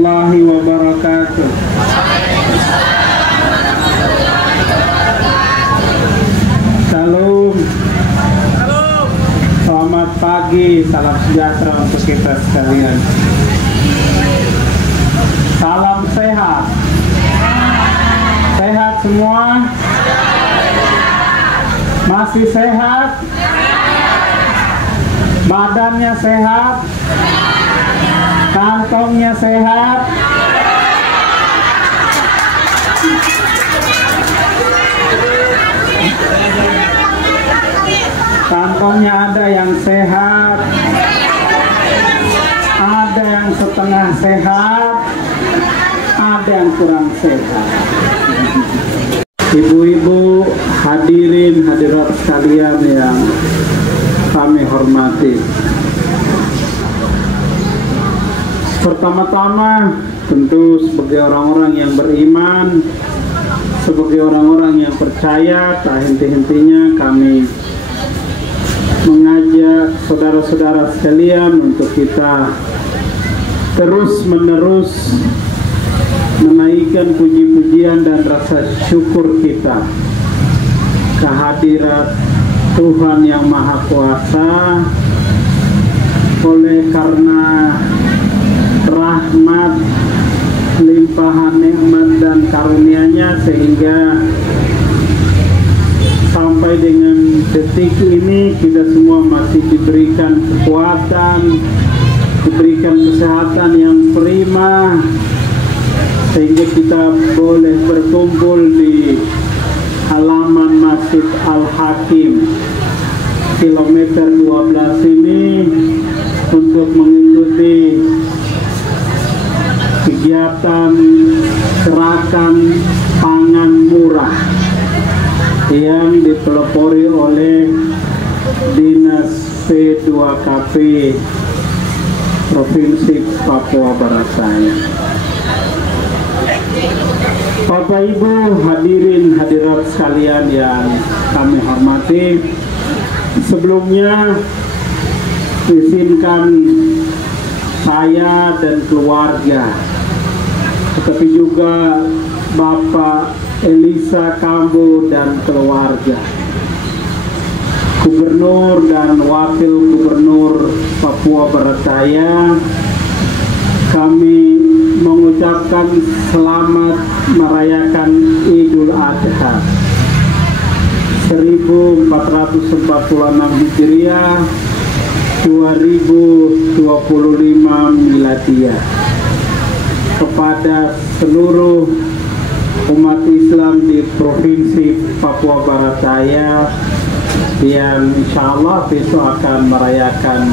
warahmatullahi wabarakatuh. Salam. Selamat pagi, salam sejahtera untuk kita sekalian. Salam sehat. Sehat semua? Masih sehat? Badannya sehat? Kantongnya sehat? Kantongnya ada yang sehat, ada yang setengah sehat, ada yang kurang sehat. Ibu-ibu, hadirin hadirat sekalian yang kami hormati. Pertama-tama tentu sebagai orang-orang yang beriman, sebagai orang-orang yang percaya, tak henti-hentinya kami mengajak saudara-saudara sekalian untuk kita terus-menerus menaikkan puji-pujian dan rasa syukur kita kehadirat Tuhan yang Maha Kuasa. Oleh karena rahmat, limpahan nikmat dan karunia-Nya, sehingga sampai dengan detik ini kita semua masih diberikan kekuatan, diberikan kesehatan yang prima, sehingga kita boleh berkumpul di halaman Masjid Al-Hakim kilometer 12 ini untuk mengikuti kegiatan gerakan pangan murah yang dipelopori oleh Dinas P2KP Provinsi Papua Barat Daya. Bapak Ibu, hadirin hadirat sekalian yang kami hormati, sebelumnya izinkan saya dan keluarga, tetapi juga Bapak Elisa Kambu dan keluarga, Gubernur dan Wakil Gubernur Papua Barat Daya, kami mengucapkan selamat merayakan Idul Adha 1446 Hijriah 2025 Miladiah kepada seluruh umat Islam di Provinsi Papua Barat Daya yang insya Allah besok akan merayakan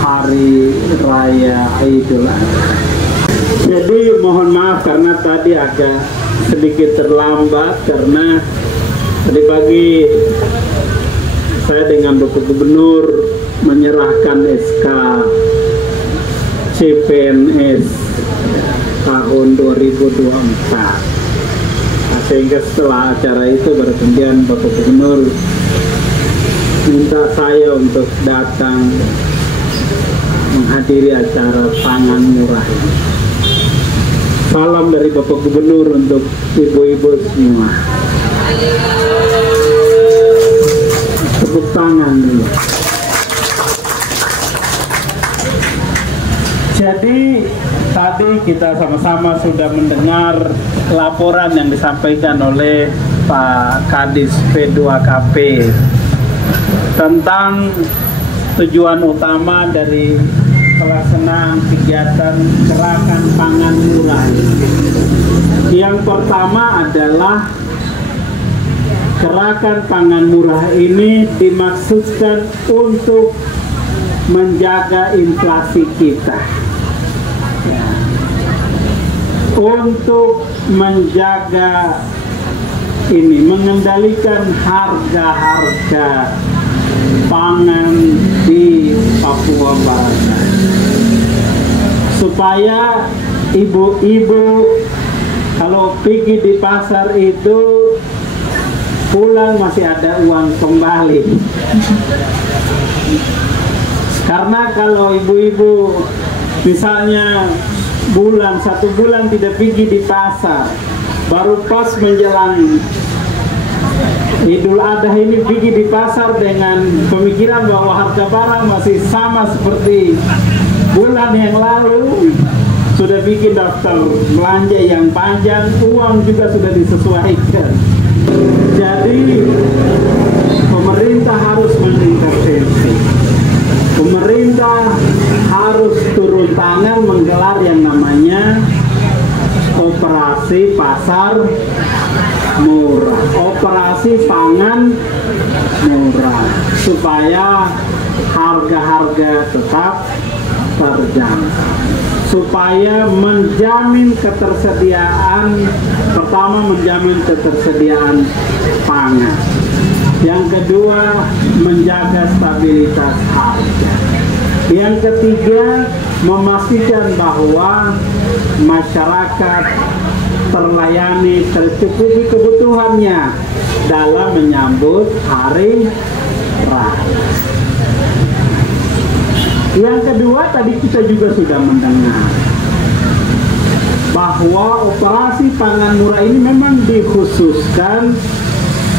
Hari Raya Idul Adha. Jadi mohon maaf karena tadi agak sedikit terlambat, karena tadi pagi saya dengan Bapak Gubernur menyerahkan SK CPNS tahun 2024. Sehingga setelah acara itu baru kemudian Bapak Gubernur minta saya untuk datang menghadiri acara pangan murah ini. Salam dari Bapak Gubernur untuk ibu-ibu semua. Tepuk tangan dulu. Jadi tadi kita sama-sama sudah mendengar laporan yang disampaikan oleh Pak Kadis P2KP tentang tujuan utama dari pelaksanaan kegiatan gerakan pangan murah. Yang pertama adalah gerakan pangan murah ini dimaksudkan untuk menjaga inflasi kita, untuk menjaga ini, mengendalikan harga-harga pangan di Papua Barat, supaya ibu-ibu kalau pergi di pasar itu pulang masih ada uang kembali. Karena kalau ibu-ibu misalnya bulan, 1 bulan tidak pergi di pasar, baru pas menjelang Idul Adha ini pergi di pasar dengan pemikiran bahwa harga barang masih sama seperti bulan yang lalu, sudah bikin daftar belanja yang panjang, uang juga sudah disesuaikan. Jadi pemerintah harus mengintervensi. Pemerintah harus turun tangan menggelar yang namanya operasi pasar murah, operasi pangan murah, supaya harga-harga tetap terjangkau, supaya menjamin ketersediaan, pertama menjamin ketersediaan pangan, yang kedua menjaga stabilitas harga, yang ketiga memastikan bahwa masyarakat terlayani, tercukupi kebutuhannya dalam menyambut hari raya. Yang kedua, tadi kita juga sudah mendengar bahwa operasi pangan murah ini memang dikhususkan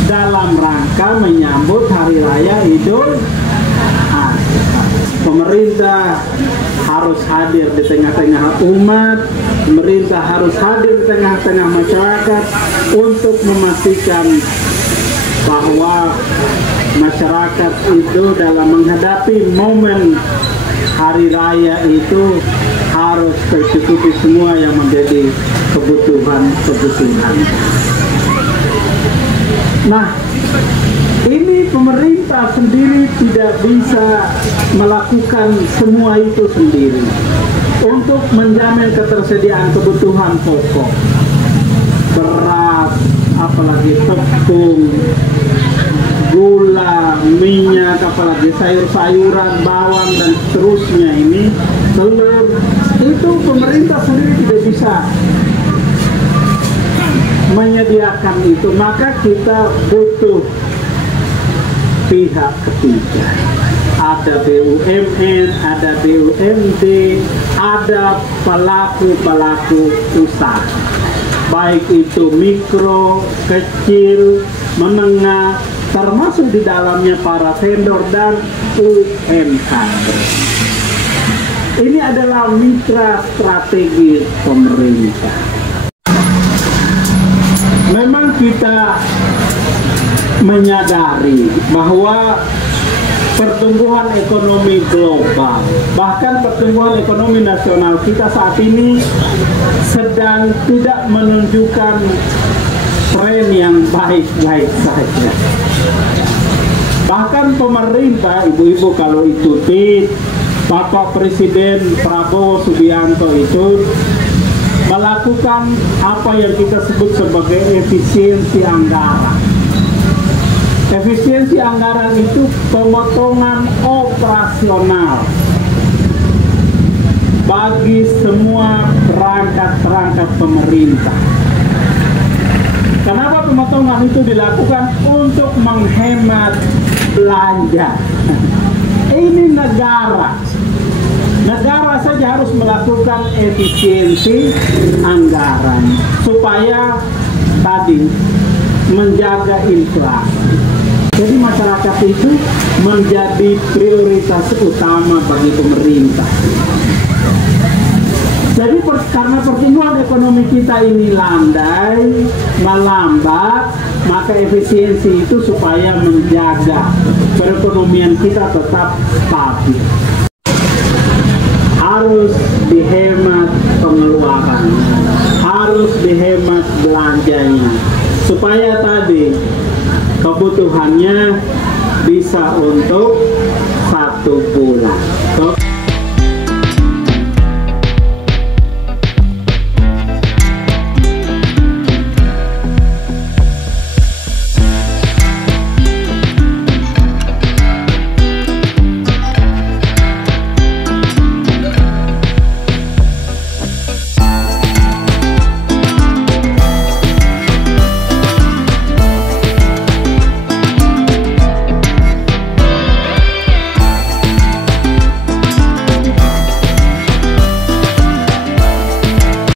dalam rangka menyambut hari raya Idul Adha. Pemerintah harus hadir di tengah-tengah umat, pemerintah harus hadir di tengah-tengah masyarakat untuk memastikan bahwa masyarakat itu dalam menghadapi momen hari raya itu harus tercukupi semua yang menjadi kebutuhan. Nah, ini pemerintah sendiri tidak bisa melakukan semua itu sendiri untuk menjamin ketersediaan kebutuhan pokok, beras, apalagi tepung, gula, minyak, apalagi sayur-sayuran, bawang, dan seterusnya ini, telur, itu pemerintah sendiri tidak bisa menyediakan itu. Maka kita butuh pihak ketiga. Ada BUMN, ada BUMD, ada pelaku-pelaku usaha, baik itu mikro, kecil, menengah, termasuk di dalamnya para vendor dan UMKM. Ini adalah mitra strategi pemerintah. Memang kita menyadari bahwa pertumbuhan ekonomi global, bahkan pertumbuhan ekonomi nasional kita saat ini sedang tidak menunjukkan tren yang baik-baik saja. Bahkan pemerintah, ibu-ibu kalau ikuti Bapak Presiden Prabowo Subianto itu melakukan apa yang kita sebut sebagai efisiensi anggaran. Efisiensi anggaran itu pemotongan operasional bagi semua perangkat-perangkat pemerintah. Kenapa pemotongan itu dilakukan? Untuk menghemat belanja. Ini negara saja harus melakukan efisiensi anggaran supaya tadi menjaga inflasi. Jadi masyarakat itu menjadi prioritas utama bagi pemerintah. Jadi karena pertumbuhan ekonomi kita ini landai, melambat, maka efisiensi itu supaya menjaga perekonomian kita tetap stabil. Harus dihemat pengeluaran, harus dihemat belanjanya, supaya tadi kebutuhannya bisa untuk 1 bulan.